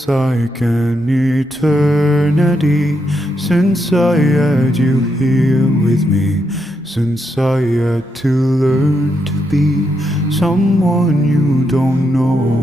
feels like an eternity since I had you here with me, since I had to learn to be someone you don't know